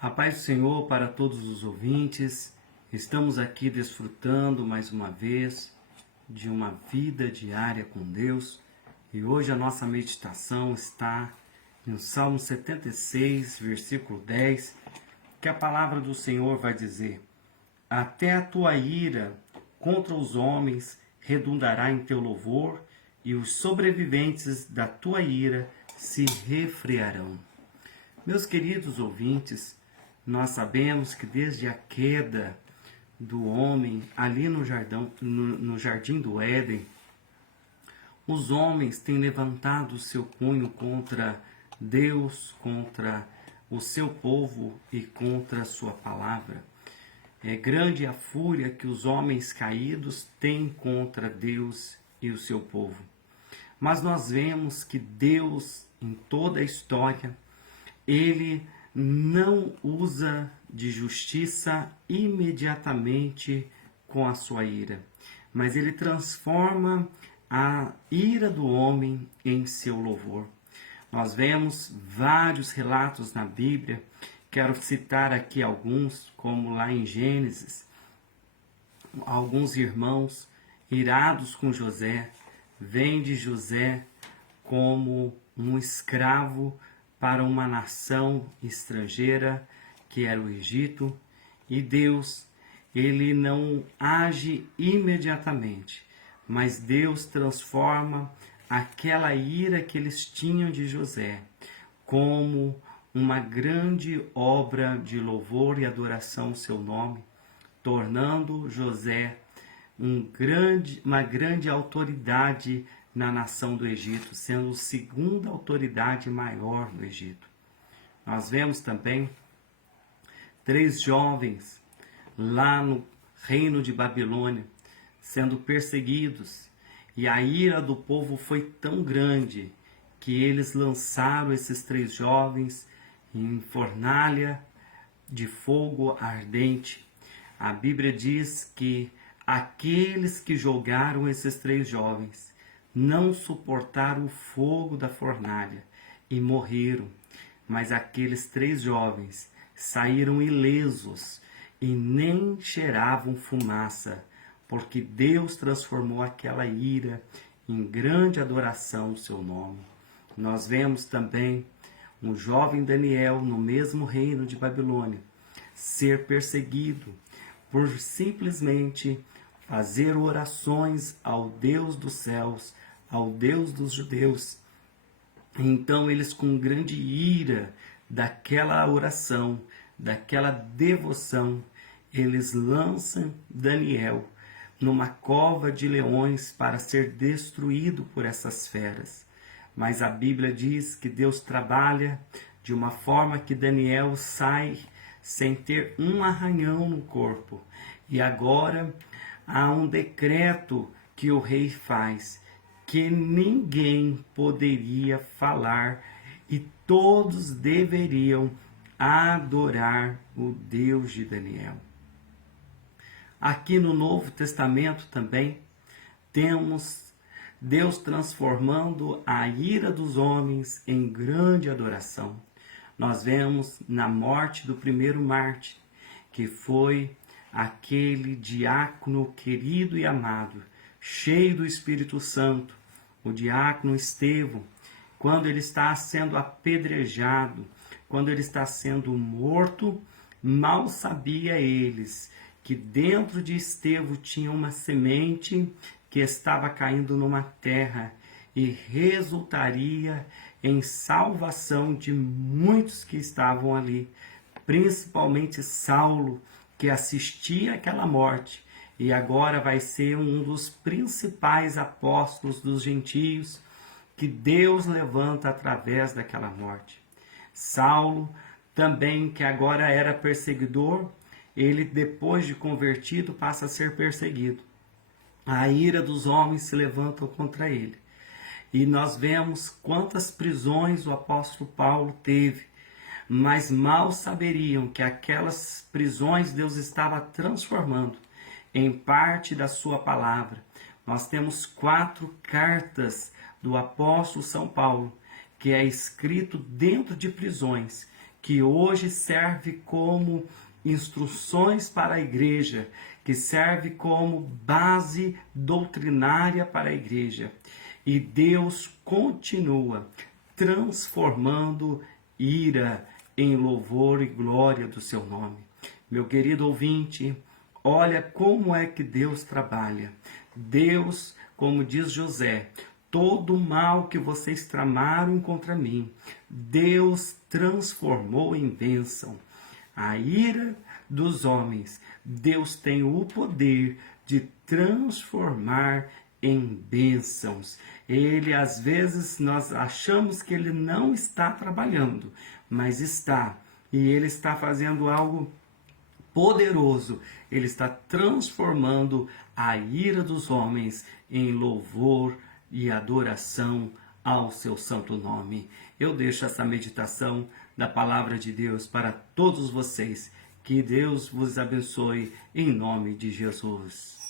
A paz do Senhor para todos os ouvintes. Estamos aqui desfrutando mais uma vez de uma vida diária com Deus. E hoje a nossa meditação está no Salmo 76, versículo 10, que a palavra do Senhor vai dizer: Até a tua ira contra os homens redundará em teu louvor, e os sobreviventes da tua ira se refrearão. Meus queridos ouvintes, nós sabemos que desde a queda do homem ali no jardim do Éden, os homens têm levantado o seu punho contra Deus, contra o seu povo e contra a sua palavra. É grande a fúria que os homens caídos têm contra Deus e o seu povo. Mas nós vemos que Deus, em toda a história, Ele não usa de justiça imediatamente com a sua ira, mas Ele transforma a ira do homem em seu louvor. Nós vemos vários relatos na Bíblia, quero citar aqui alguns, como lá em Gênesis, alguns irmãos irados com José, vende José como um escravo para uma nação estrangeira, que era o Egito, e Deus, Ele não age imediatamente, mas Deus transforma aquela ira que eles tinham de José como uma grande obra de louvor e adoração ao seu nome, tornando José uma grande autoridade na nação do Egito, sendo a segunda autoridade maior no Egito. Nós vemos também 3 jovens lá no reino de Babilônia sendo perseguidos, e a ira do povo foi tão grande que eles lançaram esses 3 jovens em fornalha de fogo ardente. A Bíblia diz que aqueles que jogaram esses 3 jovens não suportaram o fogo da fornalha e morreram, mas aqueles 3 jovens saíram ilesos e nem cheiravam fumaça, porque Deus transformou aquela ira em grande adoração ao seu nome. Nós vemos também um jovem Daniel no mesmo reino de Babilônia ser perseguido por simplesmente fazer orações ao Deus dos céus, ao Deus dos judeus. Então eles, com grande ira daquela oração, daquela devoção, eles lançam Daniel numa cova de leões para ser destruído por essas feras. Mas a Bíblia diz que Deus trabalha de uma forma que Daniel sai sem ter um arranhão no corpo. E agora há um decreto que o rei faz, que ninguém poderia falar e todos deveriam adorar o Deus de Daniel. Aqui no Novo Testamento também temos Deus transformando a ira dos homens em grande adoração. Nós vemos na morte do primeiro mártir, que foi aquele diácono querido e amado, cheio do Espírito Santo, o diácono Estevão, quando ele está sendo apedrejado, quando ele está sendo morto, mal sabia eles que dentro de Estevão tinha uma semente que estava caindo numa terra e resultaria em salvação de muitos que estavam ali, principalmente Saulo, que assistia àquela morte e agora vai ser um dos principais apóstolos dos gentios que Deus levanta através daquela morte. Saulo também, que agora era perseguidor, ele, depois de convertido, passa a ser perseguido. A ira dos homens se levanta contra ele. E nós vemos quantas prisões o apóstolo Paulo teve, mas mal saberiam que aquelas prisões Deus estava transformando em parte da sua palavra. Nós temos 4 cartas do apóstolo São Paulo, que é escrito dentro de prisões, que hoje serve como instruções para a igreja, que serve como base doutrinária para a igreja. E Deus continua transformando ira em louvor e glória do seu nome. Meu querido ouvinte, olha como é que Deus trabalha. Deus, como diz José, todo o mal que vocês tramaram contra mim, Deus transformou em bênção. A ira dos homens, Deus tem o poder de transformar em bênçãos. Ele, às vezes, nós achamos que ele não está trabalhando, mas está. E ele está fazendo algo poderoso. Ele está transformando a ira dos homens em louvor e adoração ao seu santo nome. Eu deixo essa meditação da palavra de Deus para todos vocês. Que Deus vos abençoe em nome de Jesus.